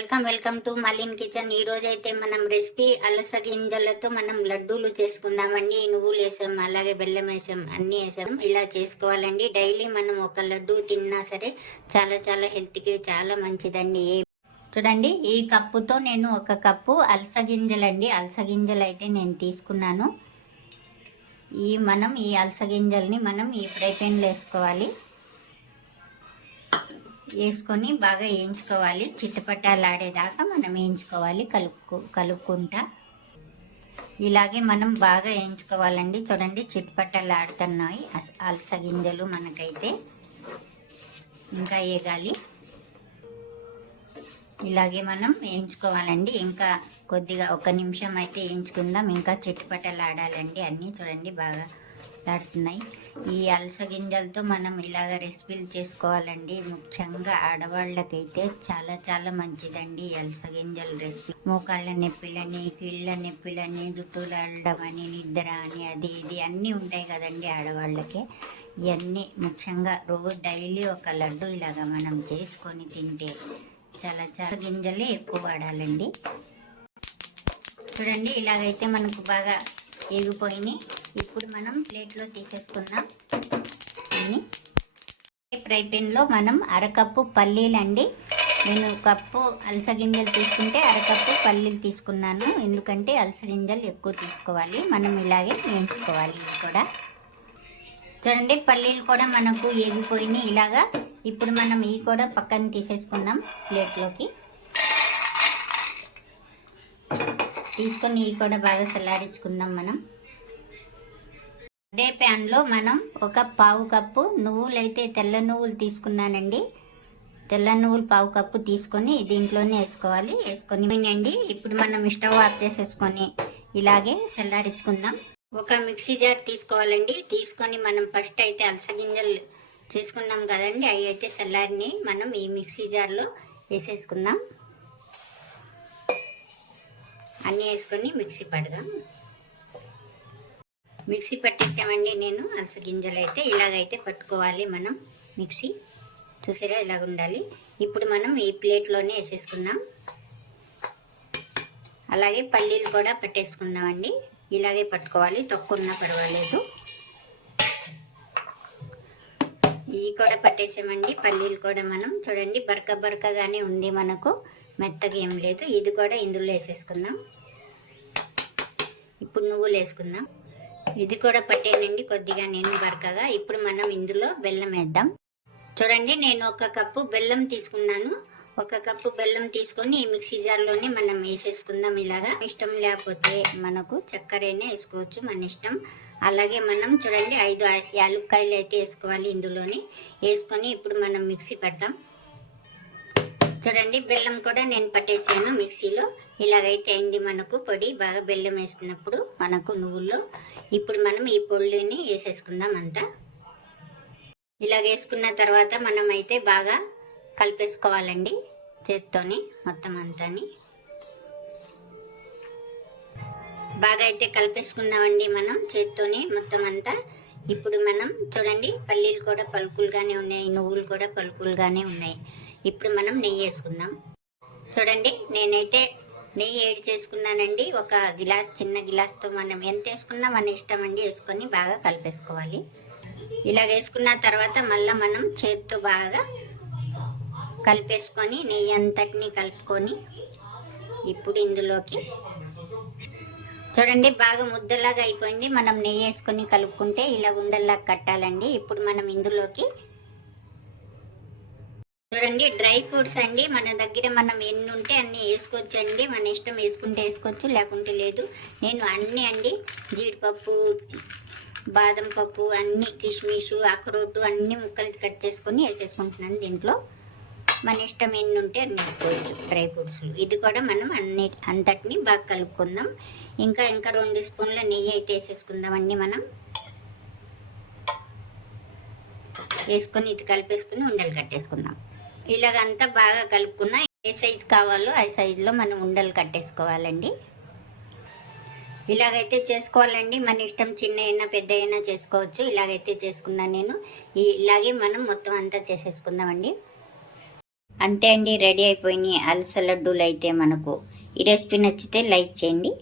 Welcome welcome to Malin kitchen. ఈ రోజు అయితే మనం రెసిపీ అలస గింజలతో మనం లడ్డూలు చేసుకుందామండి. నువ్వులు వేసాం అలాగే బెల్లం వేసాం అన్ని వేసాం. ఇలా చేసుకోవాలండి. డైలీ మనం ఒక లడ్డు తిన్నా సరే చాలా చాలా హెల్త్కి చాలా మంచిదండి. చూడండి ఈ కప్పుతో నేను ఒక కప్పు అలస గింజలండి. అలస గింజలు అయితే నేను తీసుకున్నాను. ఈ మనం ఈ అలస గింజల్ని మనం ఈ ఫ్రై ప్యాన్లో వేసుకోవాలి. వేసుకొని బాగా వేయించుకోవాలి. చిట్టపట్టాలాడేదాకా మనం వేయించుకోవాలి కలుపుకు కలుపుకుంటా. ఇలాగే మనం బాగా వేయించుకోవాలండి. చూడండి చిట్టపట్టలాడుతున్నాయి అస- అలస గింజలు మనకైతే ఇంకా వేగాలి. ఇలాగే మనం వేయించుకోవాలండి. ఇంకా కొద్దిగా ఒక నిమిషం అయితే వేయించుకుందాం. ఇంకా చిట్టుపట్టలాడాలండి అన్నీ. చూడండి బాగా లాడుతున్నాయి ఈ అలస గింజలతో మనం ఇలాగ రెసిపీలు చేసుకోవాలండి. ముఖ్యంగా ఆడవాళ్ళకైతే చాలా చాలా మంచిదండి ఈ అలస గింజల రెసిపీ మోకాళ్ళ నొప్పిలని కీళ్ళ నొప్పిలని జుట్టులు లాడడం అని నిద్ర అని అది ఇది అన్నీ ఉంటాయి కదండి ఆడవాళ్ళకి. ఇవన్నీ ముఖ్యంగా రోజు డైలీ ఒక లడ్డు ఇలాగ మనం చేసుకొని తింటే చాలా చాలా గింజలే ఎక్కువ వాడాలండి. చూడండి ఇలాగైతే మనకు బాగా ఎగిపోయినాయి ఇప్పుడు మనం ప్లేట్లో తీసేసుకుందాం. అన్ని. ఫ్రై పెన్లో మనం అరకప్పు పల్లీలండి. నేను కప్పు అలస గింజలు తీసుకుంటే అరకప్పు పల్లీలు తీసుకున్నాను. ఎందుకంటే అలస గింజలు ఎక్కువ తీసుకోవాలి. మనం ఇలాగే వేయించుకోవాలి ఇది కూడా. చూడండి పల్లీలు కూడా మనకు ఏగిపోయినాయి ఇలాగా. ఇప్పుడు మనం ఇవి కూడా పక్కన తీసేసుకుందాం ప్లేట్లోకి. తీసుకొని ఇవి కూడా బాగా సలాడించుకుందాం మనం. అదే ప్యాన్లో మనం ఒక పావు కప్పు నువ్వులైతే తెల్ల నువ్వులు తీసుకున్నానండి. తెల్ల నువ్వులు పావు కప్పు తీసుకొని దీంట్లోనే వేసుకోవాలి. వేసుకొని అండి ఇప్పుడు మనం స్టవ్ ఆఫ్ చేసేసుకొని ఇలాగే చల్లారించుకుందాం. ఒక మిక్సీ జార్ తీసుకోవాలండి. తీసుకొని మనం ఫస్ట్ అయితే అలస గింజలు చేసుకున్నాం కదండి. అవి అయితే చల్లారిని మనం ఈ మిక్సీ జార్లో వేసేసుకుందాం. అన్నీ వేసుకొని మిక్సీ పడదాం. మిక్సీ పట్టేసామండి నేను. అలస గింజలు అయితే ఇలాగైతే పట్టుకోవాలి మనం మిక్సీ. చూసారా? ఇలాగ ఉండాలి. ఇప్పుడు మనం ఈ ప్లేట్లోనే వేసేసుకుందాం. అలాగే పల్లీలు కూడా పట్టేసుకుందామండి. ఇలాగే పట్టుకోవాలి. తక్కువ పర్వాలేదు. ఇవి కూడా పట్టేసామండి. పల్లీలు కూడా మనం చూడండి బరక బరకగానే ఉంది మనకు. మెత్తగా ఏం లేదు. ఇది కూడా ఇందులో వేసేసుకుందాం. ఇప్పుడు నువ్వులు వేసుకుందాం. ఇది కూడా పట్టేనండి. కొద్దిగా నేను బరకగా. ఇప్పుడు మనం ఇందులో బెల్లం వేద్దాం. చూడండి నేను ఒక కప్పు బెల్లం తీసుకున్నాను. ఒక కప్పు బెల్లం తీసుకొని ఈ మిక్సీ జార్లోనే మనం వేసేసుకుందాం ఇలాగా. ఇష్టం లేకపోతే మనకు చక్కెరైనా వేసుకోవచ్చు మన ఇష్టం. అలాగే మనం చూడండి ఐదు యాలుక్కాయలు అయితే వేసుకోవాలి ఇందులోని. వేసుకొని ఇప్పుడు మనం మిక్సీ పెడతాం. చూడండి బెల్లం కూడా నేను పట్టేసాను మిక్సీలో. ఇలాగైతే అయింది మనకు పొడి. బాగా బెల్లం వేసినప్పుడు మనకు నువ్వుల్లో. ఇప్పుడు మనం ఈ పొడిని వేసేసుకుందాం అంతా ఇలాగ వేసుకున్న తర్వాత మనం అయితే బాగా కలిపేసుకోవాలండి చేత్తోని మొత్తం అంతాని. బాగా అయితే కలిపేసుకున్నామండి మనం చేత్తోని మొత్తం అంతా. ఇప్పుడు మనం చూడండి పల్లీలు కూడా పలుకులుగానే ఉన్నాయి నువ్వులు కూడా పలుకులుగానే ఉన్నాయి. ఇప్పుడు మనం నెయ్యి వేసుకుందాం. చూడండి నేనైతే నెయ్యి ఏడి చేసుకున్నానండి. ఒక గిలాస్ చిన్న గిలాస్తో మనం ఎంత వేసుకున్నా మన ఇష్టం అండి. వేసుకొని బాగా కలిపేసుకోవాలి. ఇలా వేసుకున్న తర్వాత మళ్ళీ మనం చేతితో బాగా కలిపేసుకొని నెయ్యి అంతటిని కలుపుకొని ఇప్పుడు ఇందులోకి చూడండి బాగా ముద్దలాగా అయిపోయింది. మనం నెయ్యి వేసుకొని కలుపుకుంటే ఇలా ఉండల్లా కట్టాలండి. ఇప్పుడు మనం ఇందులోకి చూడండి డ్రై ఫ్రూట్స్ అండి. మన దగ్గర మనం ఎన్ని ఉంటే అన్ని వేసుకోవచ్చండి. మన ఇష్టం వేసుకుంటే వేసుకోవచ్చు లేకుంటే లేదు. నేను అన్నీ అండి. జీడిపప్పు బాదం పప్పు అన్ని కిస్మిస్ అఖరోటు అన్ని ముక్కలు కట్ చేసుకొని వేసేసుకుంటున్నాను దీంట్లో. మన ఇష్టం ఎన్ని ఉంటే అన్ని వేసుకోవచ్చు డ్రై ఫ్రూట్స్ ఇది కూడా మనం అన్ని అంతటిని బాగా కలుపుకుందాం. ఇంకా ఇంకా రెండు స్పూన్ల నెయ్యి అయితే వేసేసుకుందామండి మనం. వేసుకొని ఇది కలిపేసుకుని ఉండలు కట్టేసుకుందాం. ఇలాగంతా బాగా కలుపుకున్న ఏ సైజు కావాలో ఆ సైజులో మనం ఉండలు కట్టేసుకోవాలండి. ఇలాగైతే చేసుకోవాలండి. మన ఇష్టం చిన్న అయినా పెద్ద అయినా చేసుకోవచ్చు. ఇలాగైతే చేసుకున్నాను నేను. ఇలాగే మనం మొత్తం అంతా చేసేసుకుందామండి. అంతే అండి. రెడీ అయిపోయినాయి అలస లడ్డూలు అయితే మనకు. ఈ రెసిపీ నచ్చితే లైక్ చేయండి.